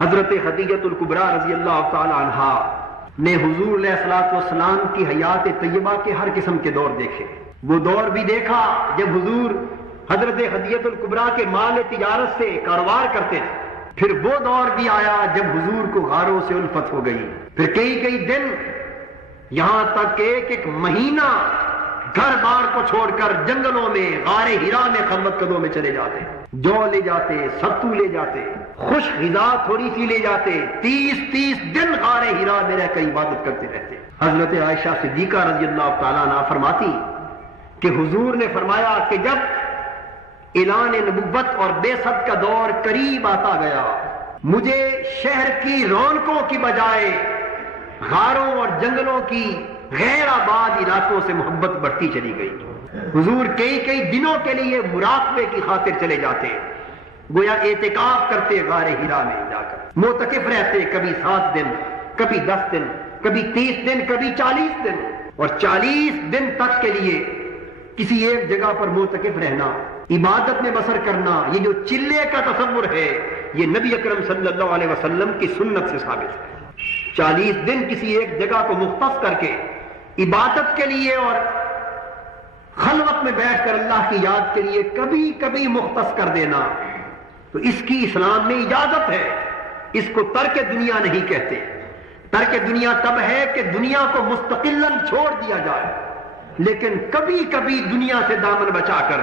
حضرت خدیجہ الکبریٰ رضی اللہ تعالی عنہا نے حضور علیہ الصلوۃ والسلام کی حیات طیبہ کے ہر قسم کے دور دیکھے. وہ دور بھی دیکھا جب حضور حضرت خدیجہ الکبریٰ کے مال تجارت سے کاروبار کرتے تھے. پھر وہ دور بھی آیا جب حضور کو غاروں سے الفت ہو گئی. پھر کئی دن، یہاں تک کہ ایک مہینہ گھر بار کو چھوڑ کر جنگلوں میں غار ہرا میں خلوت قدوں میں چلے جاتے. جو لے جاتے، ستو لے جاتے، خوش غذا تھوڑی سی لے جاتے. 30 دن غار ہرا میں رہ کر عبادت کرتے رہتے. حضرت عائشہ صدیقہ رضی اللہ تعالیٰ عنہا فرماتی کہ حضور نے فرمایا کہ جب اعلان نبوت اور بعثت کا دور قریب آتا گیا، مجھے شہر کی رونقوں کی بجائے غاروں اور جنگلوں کی غیر آباد علاقوں سے محبت بڑھتی چلی گئی. حضور کئی دنوں کے لیے مراقبے کی خاطر چلے جاتے، گویا اعتکاف کرتے غار ہرا میں جا کر. معتکف رہتے، کبھی 7 دن، کبھی 10 دن، کبھی 30 دن، کبھی 40 دن. اور 40 دن تک کے لیے کسی ایک جگہ پر معتکف رہنا، عبادت میں بسر کرنا، یہ جو چلے کا تصور ہے یہ نبی اکرم صلی اللہ علیہ وسلم کی سنت سے ثابت ہے. 40 دن کسی ایک جگہ کو مختص کر کے عبادت کے لیے اور خلوت میں بیٹھ کر اللہ کی یاد کے لیے کبھی مختص کر دینا، تو اس کی اسلام میں اجازت ہے. اس کو ترک دنیا نہیں کہتے. ترک دنیا تب ہے کہ دنیا کو مستقلاً چھوڑ دیا جائے، لیکن کبھی دنیا سے دامن بچا کر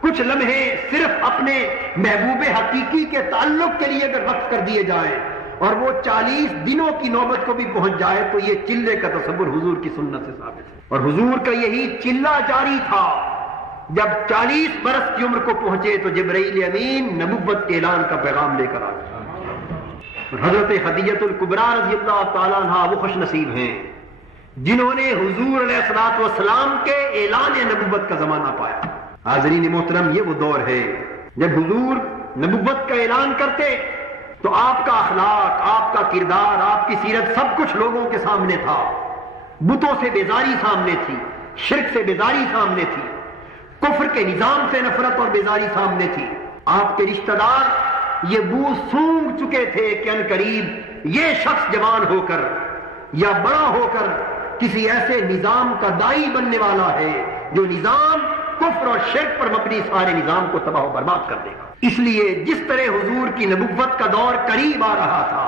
کچھ لمحے صرف اپنے محبوب حقیقی کے تعلق کے لیے اگر وقف کر دیے جائیں اور وہ 40 دنوں کی نوبت کو بھی پہنچ جائے تو یہ چلے کا تصور حضور کی سنت سے ثابت ہے. اور حضور کا یہی چلہ جاری تھا. جب 40 برس کی عمر کو پہنچے تو جبرائیل امین نبوت کے اعلان کا پیغام لے کر آ گیا. حضرت خدیجہ الکبریٰ رضی اللہ تعالیٰ عنہا وہ خوش نصیب ہیں جنہوں نے حضور علیہ الصلوۃ والسلام کے اعلان نبوت کا زمانہ پایا. حاضرین محترم، یہ وہ دور ہے جب حضور نبوت کا اعلان کرتے تو آپ کا اخلاق، آپ کا کردار، آپ کی سیرت سب کچھ لوگوں کے سامنے تھا. بتوں سے بیزاری سامنے تھی، شرک سے بیزاری سامنے تھی، کفر کے نظام سے نفرت اور بیزاری سامنے تھی. آپ کے رشتہ دار یہ بو سونگ چکے تھے کہ ان قریب یہ شخص جوان ہو کر یا بڑا ہو کر کسی ایسے نظام کا دائی بننے والا ہے جو نظام کفر اور شرک پر مبنی سارے نظام کو تباہ و برباد کر دے گا. اس لیے جس طرح حضور کی نبوت کا دور قریب آ رہا تھا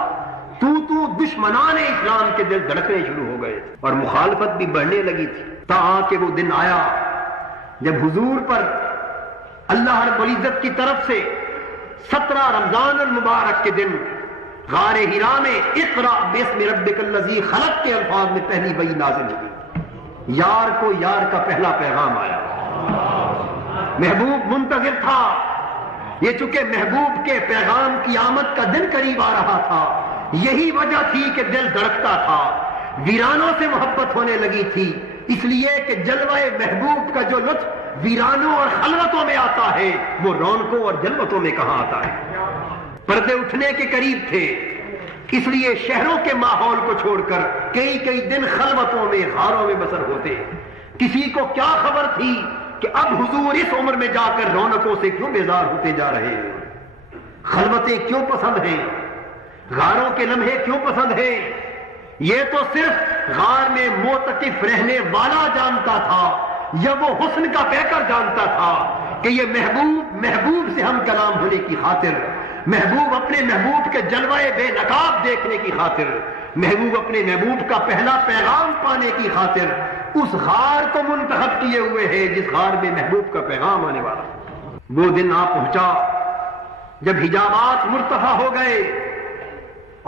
تو دشمنان اسلام کے دل دھڑکنے شروع ہو گئے اور مخالفت بھی بڑھنے لگی تھی. تا کہ وہ دن آیا جب حضور پر اللہ رب العزت کی طرف سے 17 رمضان المبارک کے دن غار ہرا میں اقرأ باسم ربک الذی خلق کے الفاظ میں پہلی وحی نازل ہوئی. یار کو یار کا پہلا پیغام آیا. محبوب منتظر تھا. یہ چونکہ محبوب کے پیغام کی آمد کا دن قریب آ رہا تھا، یہی وجہ تھی کہ دل دھڑکتا تھا. ویرانوں سے محبت ہونے لگی تھی، اس لیے کہ جلوہ محبوب کا جو لطف ویرانوں اور خلوتوں میں آتا ہے وہ رونقوں اور جلوتوں میں کہاں آتا ہے. پردے اٹھنے کے قریب تھے، اس لیے شہروں کے ماحول کو چھوڑ کر کئی دن خلوتوں میں غاروں میں بسر ہوتے. کسی کو کیا خبر تھی کہ اب حضور اس عمر میں جا کر رونقوں سے کیوں بیزار ہوتے جا رہے ہیں، خلوتیں کیوں پسند ہیں، غاروں کے لمحے کیوں پسند ہیں. یہ تو صرف غار میں معتکف رہنے والا جانتا تھا یا وہ حسن کا پیکر جانتا تھا کہ یہ محبوب سے ہم کلام ہونے کی خاطر، محبوب اپنے محبوب کے جلوے بے نقاب دیکھنے کی خاطر، محبوب اپنے محبوب کا پہلا پیغام پانے کی خاطر اس غار کو منتخب کیے ہوئے ہے جس غار میں محبوب کا پیغام آنے والا. وہ دن آ پہنچا جب حجابات مرتفع ہو گئے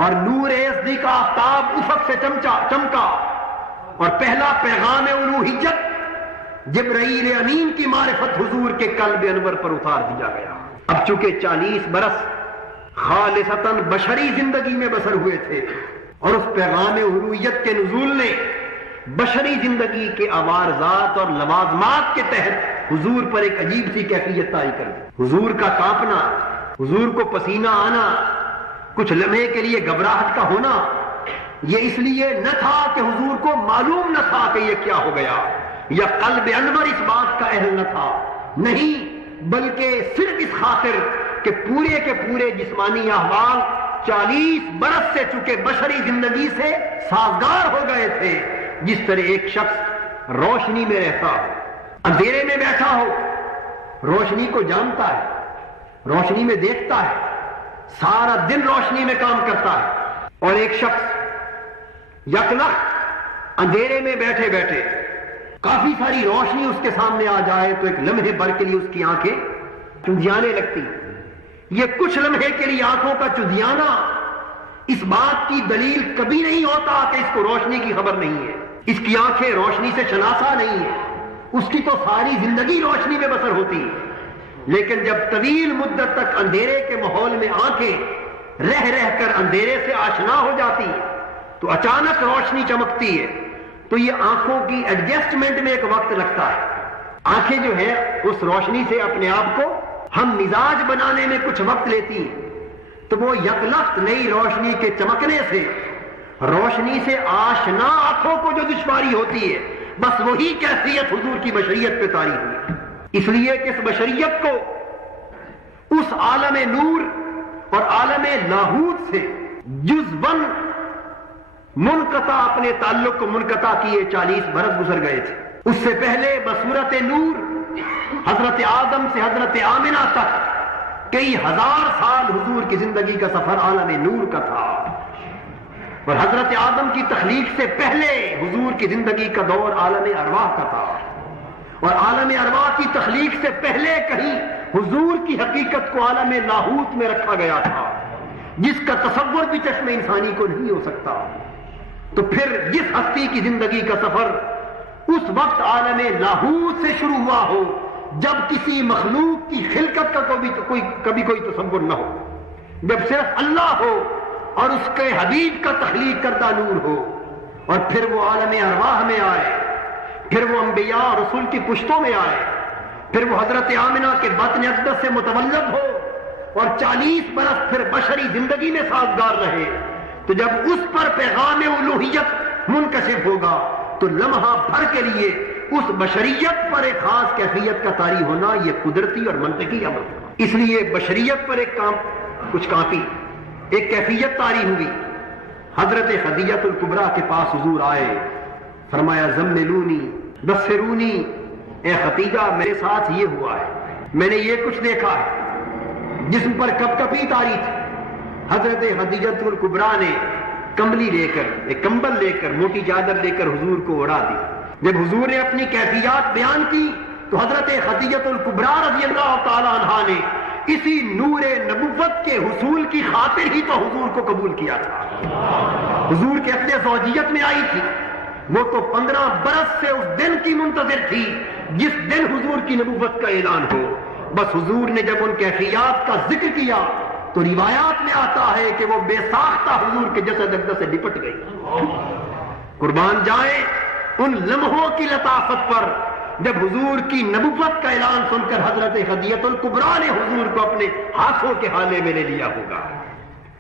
اور نور ازدی کا آفتاب افق سے چمکا اور پہلا پیغام الوہیت جبرائیل امین کی معرفت حضور کے قلب انور پر اتار دیا گیا. اب چونکہ 40 برس خالصتاً بشری زندگی میں بسر ہوئے تھے اور اس پیغام الوہیت کے نزول نے بشری زندگی کے عوارضات اور لوازمات کے تحت حضور پر ایک عجیب سی کیفیت طاری کر دی. حضور کا کانپنا، حضور کو پسینہ آنا، کچھ لمحے کے لیے گھبراہٹ کا ہونا، یہ اس لیے نہ تھا کہ حضور کو معلوم نہ تھا کہ یہ کیا ہو گیا یا قلب انور اس بات کا اہل نہ تھا، نہیں، بلکہ صرف اس خاطر کہ پورے کے پورے جسمانی احوال 40 برس سے چکے بشری زندگی سے سازگار ہو گئے تھے. جس طرح ایک شخص روشنی میں رہتا ہو, اندھیرے میں بیٹھا ہو, روشنی کو جانتا ہے, روشنی میں دیکھتا ہے, سارا دن روشنی میں کام کرتا ہے, اور ایک شخص یکلخت اندھیرے میں بیٹھے بیٹھے کافی ساری روشنی اس کے سامنے آ جائے تو ایک لمحے بھر کے لیے اس کی آنکھیں چندیانے لگتی. یہ کچھ لمحے کے لیے آنکھوں کا چندیانا اس بات کی دلیل کبھی نہیں ہوتا کہ اس کو روشنی کی خبر نہیں ہے, اس کی آنکھیں روشنی سے شناسا نہیں ہے, اس کی تو ساری زندگی روشنی میں بسر ہوتی ہے. لیکن جب طویل مدت تک اندھیرے کے ماحول میں آنکھیں رہ رہ کر اندھیرے سے آشنا ہو جاتی تو اچانک روشنی چمکتی ہے, تو یہ آنکھوں کی ایڈجسٹمنٹ میں ایک وقت لگتا ہے. آنکھیں جو ہے اس روشنی سے اپنے آپ کو ہم مزاج بنانے میں کچھ وقت لیتی ہیں, تو وہ یکلخت نئی روشنی کے چمکنے سے روشنی سے آشنا آنکھوں کو جو دشواری ہوتی ہے, بس وہی کیفیت حضور کی بشریت پہ طاری ہوئی. اس لیے کہ اس بشریت کو اس عالم نور اور عالم لاہوت سے جزواً منقطع اپنے تعلق کو منقطع کیے 40 برس گزر گئے تھے. اس سے پہلے بصورت نور حضرت آدم سے حضرت آمنہ تک کئی ہزار سال حضور کی زندگی کا سفر عالم نور کا تھا, اور حضرت آدم کی تخلیق سے پہلے حضور کی زندگی کا دور عالم ارواح کا تھا, اور عالم ارواح کی تخلیق سے پہلے کہیں حضور کی حقیقت کو عالم لاہوت میں رکھا گیا تھا, جس کا تصور بھی چشم انسانی کو نہیں ہو سکتا. تو پھر جس ہستی کی زندگی کا سفر اس وقت عالم لاہوت سے شروع ہوا ہو جب کسی مخلوق کی خلقت کا کبھی کوئی تصور نہ ہو, جب صرف اللہ ہو اور اس کے حبیب کا تخلیق کردہ نور ہو, اور پھر وہ عالم ارواح میں آئے, پھر وہ انبیاء اور رسول کی پشتوں میں آئے, پھر وہ حضرت آمنہ کے بطن اقدس سے متولد ہو, اور 40 برس پھر بشری زندگی میں سازگار رہے. تو جب اس پر پیغام الوہیت منکشف ہوگا تو لمحہ بھر کے لیے اس بشریت پر ایک خاص کیفیت کا طاری ہونا یہ قدرتی اور منطقی عمل ہوگا. اس لیے بشریت پر ایک کچھ کافی ایک کیفیت طاری ہوئی. حضرت خدیجہ الکبریٰ کے پاس حضور آئے, فرمایا زملونی دثرونی, اے خدیجہ میرے ساتھ یہ ہوا ہے, میں نے یہ کچھ دیکھا ہے. جسم پر کپ کپی طاری تھی. حضرت خدیجہ الکبریٰ نے کمبلی لے کر, ایک کمبل لے کر, موٹی چادر لے کر حضور کو اڑا دی. جب حضور نے اپنی کیفیات بیان کی تو حضرت خدیجہ الکبریٰ رضی اللہ تعالی عنہا نے اسی نور نبوت کے حصول کی خاطر ہی تو حضور کو قبول کیا تھا. حضور کے اپنے زوجیت میں آئی تھی, وہ تو 15 برس سے اس دن کی منتظر تھی جس دن حضور کی نبوت کا اعلان ہو. بس حضور نے جب ان کیفیات کا ذکر کیا تو روایات میں آتا ہے کہ وہ بے ساختہ حضور کے جسد اقدس سے لپٹ گئی. قربان جائیں ان لمحوں کی لطافت پر جب حضور کی نبوت کا اعلان سن کر حضرت خدیجہ الکبریٰ نے حضور کو اپنے ہاتھوں کے حالے میں لے لیا ہوگا,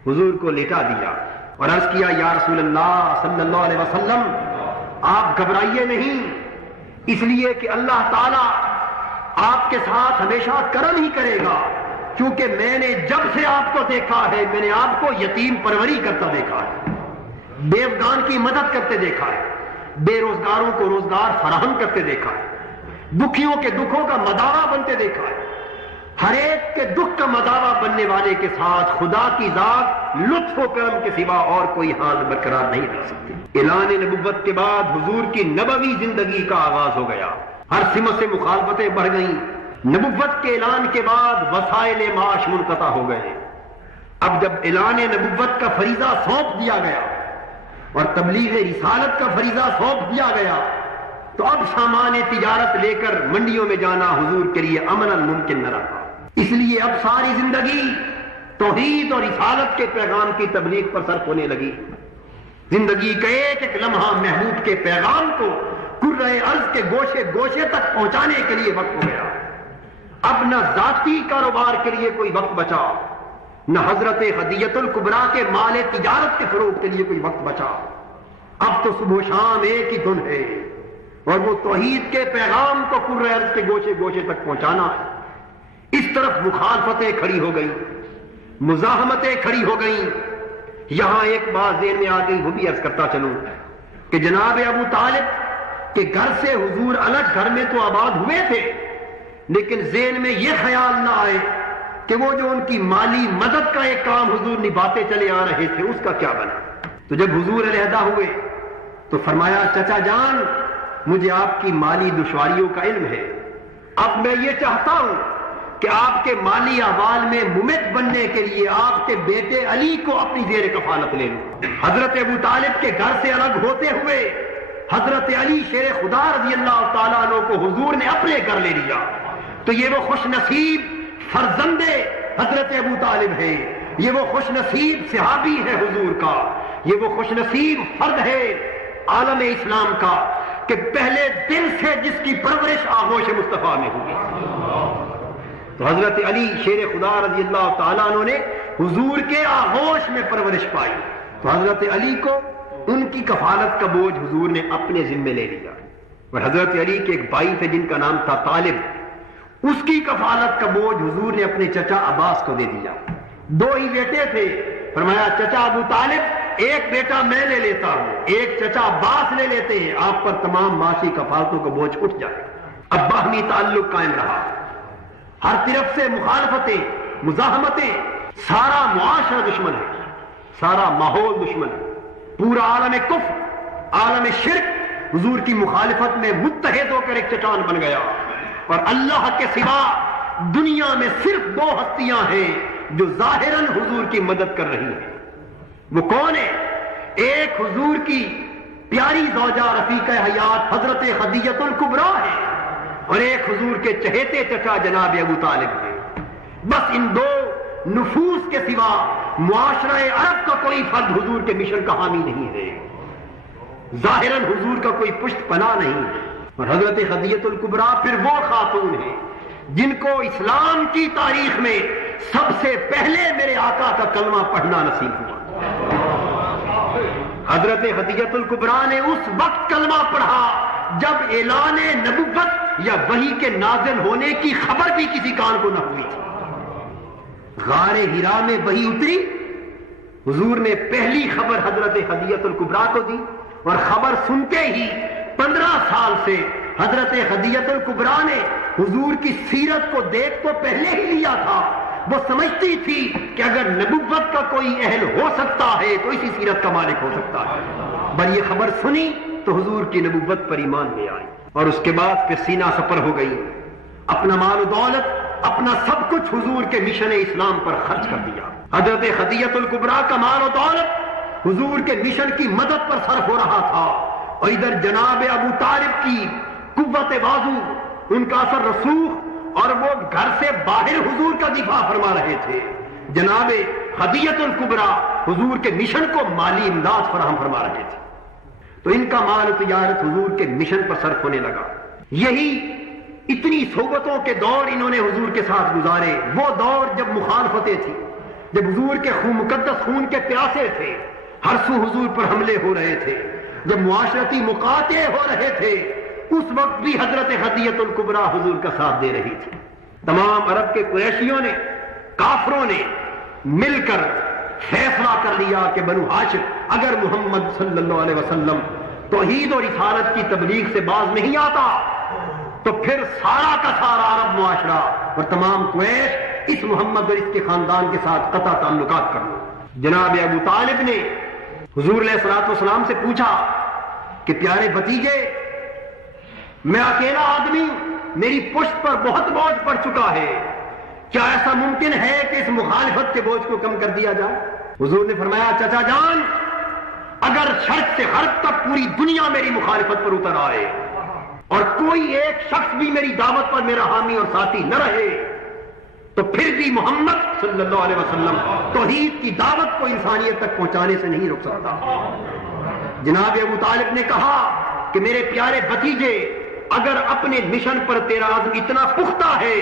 حضور کو لٹا دیا اور عرض کیا یا رسول اللہ صلی اللہ علیہ وسلم آپ گھبرائیے نہیں, اس لیے کہ اللہ تعالی آپ کے ساتھ ہمیشہ کرم ہی کرے گا, کیونکہ میں نے جب سے آپ کو دیکھا ہے میں نے آپ کو یتیم پروری کرتا دیکھا ہے, بیوگان کی مدد کرتے دیکھا ہے, بے روزگاروں کو روزگار فراہم کرتے دیکھا ہے, دکھیوں کے دکھوں کا مداوا بنتے دیکھا ہے. ہر ایک کے دکھ کا مداوا بننے والے کے ساتھ خدا کی ذات لطف و کرم کے سوا اور کوئی حال برقرار نہیں رہ سکتی. اعلان نبوت کے بعد حضور کی نبوی زندگی کا آغاز ہو گیا. ہر سمت سے مخالفتیں بڑھ گئیں. نبوت کے اعلان کے بعد وسائل معاش منقطع ہو گئے. اب جب اعلان نبوت کا فریضہ سونپ دیا گیا اور تبلیغ رسالت کا فریضہ سونپ دیا گیا تو اب سامان تجارت لے کر منڈیوں میں جانا حضور کے لیے امن ممکن نہ رہا. اس لیے اب ساری زندگی توحید اور رسالت کے پیغام کی تبلیغ پر صرف ہونے لگی. زندگی کا ایک ایک لمحہ محبوب کے پیغام کو کرۂ ارض کے گوشے گوشے تک پہنچانے کے لیے وقت ہو گیا. اب نہ ذاتی کاروبار کے لیے کوئی وقت بچا, نہ حضرت خدیجہ الکبریٰ کے مال تجارت کے فروغ کے لیے کوئی وقت بچا. اب تو صبح و شام ایک ہی دن ہے اور وہ توحید کے پیغام کو کرۂ ارض کے گوشے گوشے تک پہنچانا ہے. اس طرف مخالفتیں کھڑی ہو گئیں, مزاحمتیں کھڑی ہو گئیں, یہاں ایک بات ذہن میں آ گئی، وہ بھی عرض کرتا چلوں کہ جناب ابو طالب کے گھر سے حضور الگ گھر میں تو آباد ہوئے تھے، لیکن ذہن میں یہ خیال نہ آئے کہ وہ جو ان کی مالی مدد کا ایک کام حضور نبھاتے چلے آ رہے تھے اس کا کیا بنا۔ تو جب حضور علیحدہ ہوئے تو فرمایا چچا جان مجھے آپ کی مالی دشواریوں کا علم ہے، اب میں یہ چاہتا ہوں کہ آپ کے مالی احوال میں ممت بننے کے لیے آپ کے بیٹے علی کو اپنی زیر کفالت لے لوں۔ حضرت ابو طالب کے گھر سے الگ ہوتے ہوئے حضرت علی شیر خدا رضی اللہ تعالیٰ عنہ کو حضور نے اپنے گھر لے لیا۔ تو یہ وہ خوش نصیب فرزند حضرت ابو طالب ہے، یہ وہ خوش نصیب صحابی ہے حضور کا، یہ وہ خوش نصیب فرد ہے عالم اسلام کا کہ پہلے دن سے جس کی پرورش آغوش مصطفیٰ میں ہوئی۔ تو حضرت علی شیر خدا رضی اللہ تعالیٰ عنہ نے حضور کے آغوش میں پرورش پائی، تو حضرت علی کو ان کی کفالت کا بوجھ حضور نے اپنے ذمے لے لیا۔ اور حضرت علی کے ایک بھائی تھے جن کا نام تھا طالب، اس کی کفالت کا بوجھ حضور نے اپنے چچا عباس کو دے دیا۔ دو ہی بیٹے تھے، فرمایا چچا ابو طالب ایک بیٹا میں لے لیتا ہوں، ایک چچا عباس لے لیتے ہیں، آپ پر تمام معاشی کفالتوں کا بوجھ اٹھ جائے۔ اب باہمی تعلق قائم رہا، ہر طرف سے مخالفتیں مزاحمتیں، سارا معاشرہ دشمن ہے، سارا ماحول دشمن ہے، پورا عالم کفر عالم شرک حضور کی مخالفت میں متحد ہو کر ایک چٹان بن گیا۔ اور اللہ کے سوا دنیا میں صرف دو ہستیاں ہیں جو ظاہراً حضور کی مدد کر رہی ہیں، وہ کون ہے؟ ایک حضور کی پیاری زوجہ رفیقہ حیات حضرت خدیجہ الکبریٰ ہے، اور ایک حضور کے چہیتے چچا جناب ابو طالب ہے۔ بس ان دو نفوس کے سوا معاشرہ عرب کا کوئی فرد حضور کے مشن کا حامی نہیں ہے، ظاہراً حضور کا کوئی پشت پناہ نہیں ہے۔ اور حضرت خدیجہ الکبریٰ پھر وہ خاتون ہے جن کو اسلام کی تاریخ میں سب سے پہلے میرے آقا کا کلمہ پڑھنا نصیب ہوا۔ حضرت خدیجہ الکبریٰ نے اس وقت کلمہ پڑھا جب اعلان نبوت یا وحی کے نازل ہونے کی خبر بھی کسی کان کو نہ ہوئی تھی۔ غار حرا میں وحی اتری، حضور نے پہلی خبر حضرت خدیجہ الکبریٰ کو دی، اور خبر سنتے ہی 15 سال سے حضرت خدیجہ الکبریٰ نے حضور کی سیرت کو دیکھ تو پہلے ہی لیا تھا، وہ سمجھتی تھی کہ اگر نبوت کا کوئی اہل ہو سکتا ہے تو اسی سیرت کا مالک ہو سکتا ہے۔ بس یہ خبر سنی تو حضور کی نبوت پر ایمان لے آئی، اور اس کے بعد پھر سینہ سپر ہو گئی، اپنا مال و دولت اپنا سب کچھ حضور کے مشن اسلام پر خرچ کر دیا۔ حضرت خدیجہ الکبریٰ کا مال و دولت حضور کے مشن کی مدد پر صرف ہو رہا تھا، اور ادھر جناب ابو طالب کی قوت بازو، ان کا اثر رسوخ، اور وہ گھر سے باہر حضور کا دفاع فرما رہے تھے۔ جناب خدیجہ الکبریٰ حضور کے مشن کو مالی امداد فراہم فرما رہے تھے، تو ان کا مال و تجارت حضور کے مشن پر صرف ہونے لگا۔ یہی اتنی صحبتوں کے دور انہوں نے حضور کے ساتھ گزارے، وہ دور جب مخالفتیں تھیں، جب حضور کے مقدس خون کے پیاسے تھے، ہر سو حضور پر حملے ہو رہے تھے، جب معاشرتی مقاطعے ہو رہے تھے، اس وقت بھی حضرت خدیجہ الکبریٰ حضور کا ساتھ دے رہی تھی۔ تمام عرب کے قریشیوں نے، کافروں نے مل کر فیصلہ کر لیا کہ بنو ہاشم اگر محمد صلی اللہ علیہ وسلم توحید اور رسالت کی تبلیغ سے باز نہیں آتا تو پھر سارا کا سارا عرب معاشرہ اور تمام قریش اس محمد اور اس کے خاندان کے ساتھ قطع تعلقات کر لو۔ جناب ابو طالب نے حضور علیہ الصلوۃ والسلام سے پوچھا کہ پیارے بھتیجے، میں اکیلا آدمی، میری پشت پر بہت بوجھ پڑ چکا ہے، کیا ایسا ممکن ہے کہ اس مخالفت کے بوجھ کو کم کر دیا جائے؟ حضور نے فرمایا چچا جان، اگر شرق سے غرب تک پوری دنیا میری مخالفت پر اتر آئے اور کوئی ایک شخص بھی میری دعوت پر میرا حامی اور ساتھی نہ رہے تو پھر بھی محمد صلی اللہ علیہ وسلم توحید کی دعوت کو انسانیت تک پہنچانے سے نہیں روک سکتا۔ جناب ابو طالب نے کہا کہ میرے پیارے بھتیجے، اگر اپنے مشن پر تیرا عزم اتنا پختہ ہے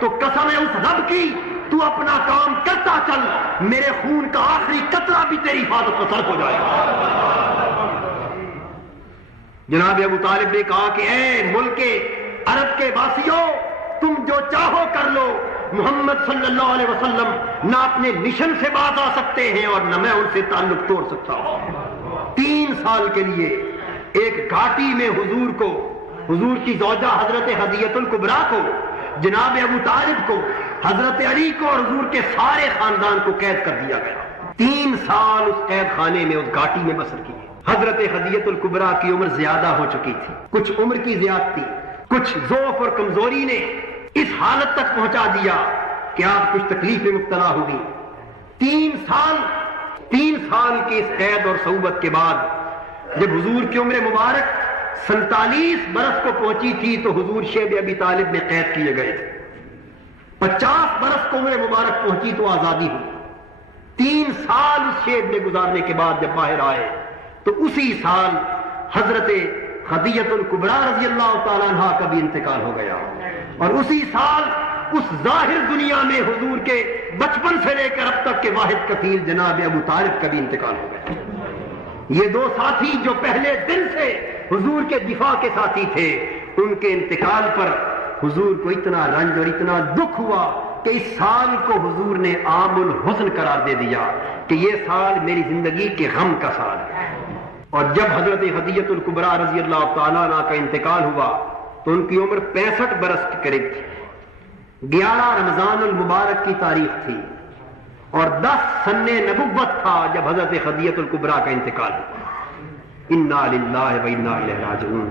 تو قسم ہے اس رب کی، تو اپنا کام کرتا چل، میرے خون کا آخری قطرہ بھی تیری حفاظت پر صرف ہو جائے گا۔ جناب ابو طالب نے کہا کہ اے ملک عرب کے واسیوں، تم جو چاہو کر لو، محمد صلی اللہ علیہ وسلم نہ اپنے مشن سے باز آ سکتے ہیں اور نہ میں ان سے تعلق توڑ سکتا ہوں۔ 3 سال کے لیے ایک گھاٹی میں حضور کو، حضور کی زوجہ حضرت خدیجہ الکبریٰ کو، جناب ابو طالب کو، حضرت علی کو اور حضور کے سارے خاندان کو قید کر دیا گیا۔ 3 سال اس قید خانے میں، اس گھاٹی میں بسر کیے۔ حضرت خدیجہ الکبریٰ کی عمر زیادہ ہو چکی تھی، کچھ عمر کی زیادتی، کچھ ضعف اور کمزوری نے اس حالت تک پہنچا دیا کہ آپ کچھ تکلیف میں مبتلا ہوگی۔ 3 سال کی اس قید اور صعوبت کے بعد جب حضور کی عمر مبارک 47 برس کو پہنچی تھی تو حضور شیب ابی طالب میں قید کیے گئے تھے۔ 50 برس کو عمر مبارک پہنچی تو آزادی ہوئی۔ 3 سال اس شیب میں گزارنے کے بعد جب باہر آئے تو اسی سال حضرت خدیجہ الکبریٰ رضی اللہ تعالیٰ عنہ کا بھی انتقال ہو گیا، اور اسی سال اس ظاہر دنیا میں حضور کے بچپن سے لے کر اب تک کے واحد کفیل جناب ابو طالب کا بھی انتقال ہو گیا۔ یہ 2 ساتھی جو پہلے دن سے حضور کے دفاع کے ساتھی تھے، ان کے انتقال پر حضور کو اتنا رنج اور اتنا دکھ ہوا کہ اس سال کو حضور نے عام الحزن قرار دے دیا کہ یہ سال میری زندگی کے غم کا سال ہے۔ اور جب حضرت خدیجہ الکبریٰ رضی اللہ تعالیٰ عنہ کا انتقال ہوا تو ان کی عمر 65 برس کے قریب تھی۔ 11 رمضان المبارک کی تاریخ تھی اور 10 سن نبوت تھا جب حضرت خدیجہ الکبریٰ کا انتقال ہوا۔ انا للہ و انا الیہ راجعون۔